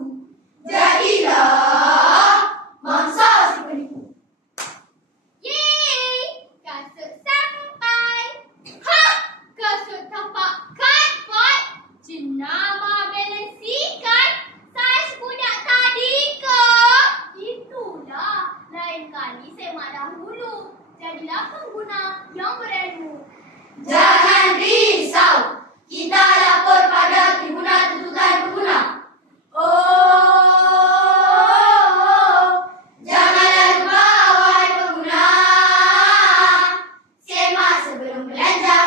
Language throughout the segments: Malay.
tahu. Jadilah mangsa si penipu. Yeay! Kasut sampai. Ha! Kasut tapak cardboard. Jenama balansikan. Saiz budak tadi ke? Itulah. Lain kali semak dahulu. Jadilah pengguna yang berilmu. Jangan risau. Kita lapor pada Tribunal Tuntutan Pengguna. Oh, janganlah lupa wahai pengguna. Semak sebelum belanja.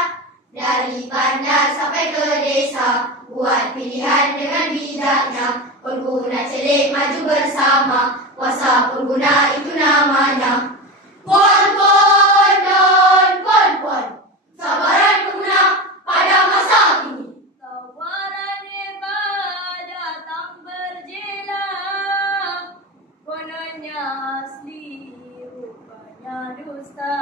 Dari bandar sampai ke desa. Buat pilihan dengan bijaknya. Pengguna celik maju bersama. Kuasa pengguna itu namanya. Pon, pon, don, pon, pon. Sabaran pengguna pada masa kini. Tawaran hebat datang berjela. Kononnya asli, rupanya dusta.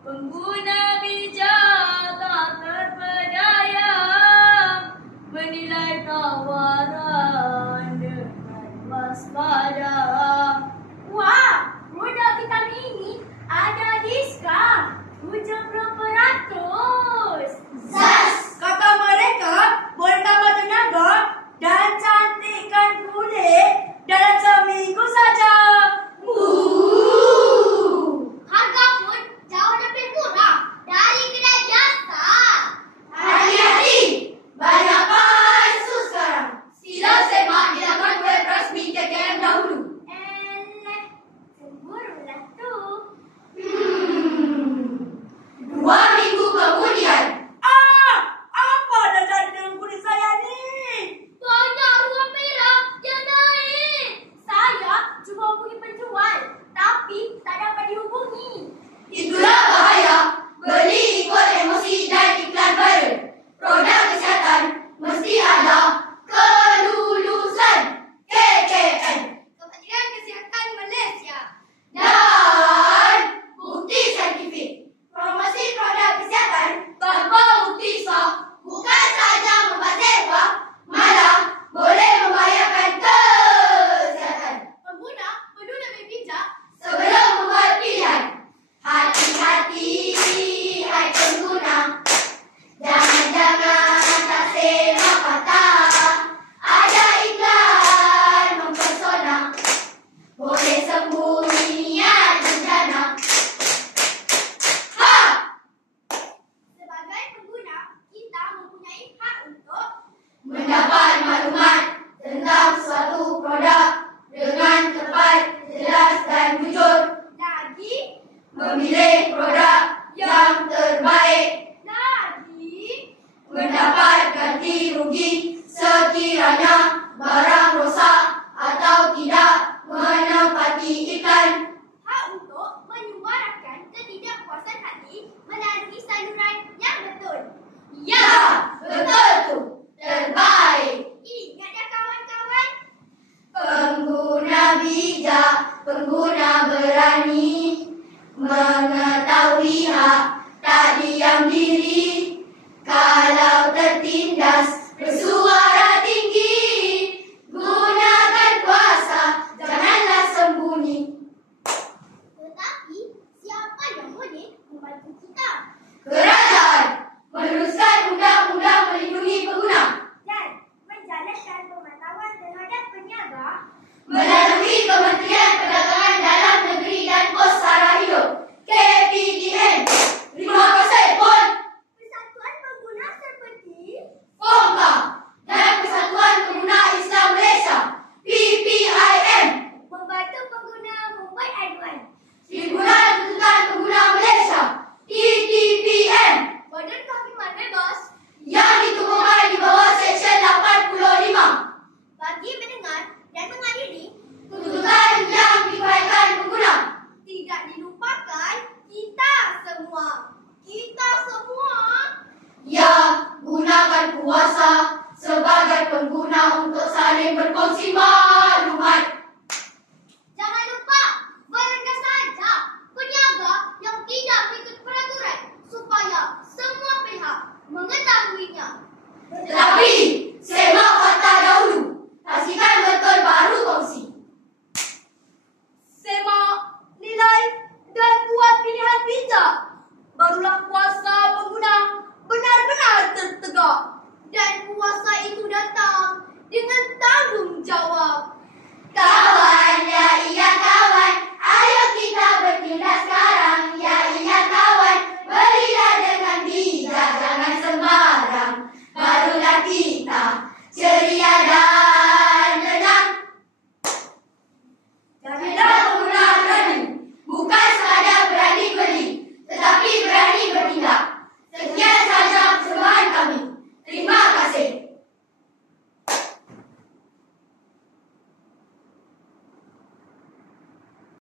Pengguna bijak tak terpedaya. Menilai tawaran dengan waspada. Wah, produk vitamin ini ada diskon 70%. Zas! Kata mereka boleh tambah tenaga dan cantikkan kulit dalam seminggu saja. Harga pun jauh lebih murah dari kedai biasa. Hati-hati! Banyak palsu sekarang. Sila semak di laman web rasmi KKM dahulu. Eleh, cemburulah tu. 2 minggu kemudian. Apa dah jadi dengan kulit saya ni? Banyak ruang merah yang naik. Saya cuba hubungi penjual, tapi tak dapat dihubungi. Itulah bahaya. Beli ikut emosi dan iklan viral. Produk kesihatan mesti ada kelulusan KKM. Kementerian Kesihatan Malaysia. Dan bukti saintifik. Promosi produk kesihatan tanpa bukti sah bukan sahaja membazir wang, malah boleh membahayakan kesihatan. Pengguna perlu lebih bijak. Sebelum membuat pilihan, hati-hati hai pengguna. Jangan-jangan tak semak patah. Ada iklan mempesona. Boleh sembunyi niat bencana. Ha! Sebagai pengguna, kita mempunyai hak untuk Mendapat maklumat tentang suatu produk dengan tepat, jelas dan jujur. lagi, Memilih produk yang terbaik. lagi. Mendapat ganti rugi sekiranya barang rosak atau tidak menepati iklan. Hak untuk menyuarakan ketidakpuasan hati melalui saluran yang betul. Ya, betul tu. Terbaik. Ingat ya kawan-kawan. Pengguna bijak, pengguna berani. Mengetahui hak, tak diam diri. Kalau tertindas, bersuara tinggi. Gunakan kuasa, janganlah sembunyi. Tetapi, siapa yang boleh membantu kita? Kerajaan meneruskan undang-undang melindungi pengguna Dan menjalankan pemantauan terhadap peniaga melalui Kementerian Perdagangan Dalam Negeri dan Pos Sara Hidup KPDN. Terima kasih Pon, persatuan pengguna seperti FOMKA dan Persatuan Pengguna Islam Malaysia PPIM. membantu pengguna membuat aduan. Tribunal Tuntutan Pengguna Malaysia TTPM Badan Kehakiman Bebas yang ditubuhkan di bawah Seksyen 85. bagi mendengar dan mengadili. Tuntutan yang dikaitkan pengguna. Tidak dilupakan kita semua. Kita semua. Ya, gunakan kuasa sebagai pengguna untuk saling berkongsi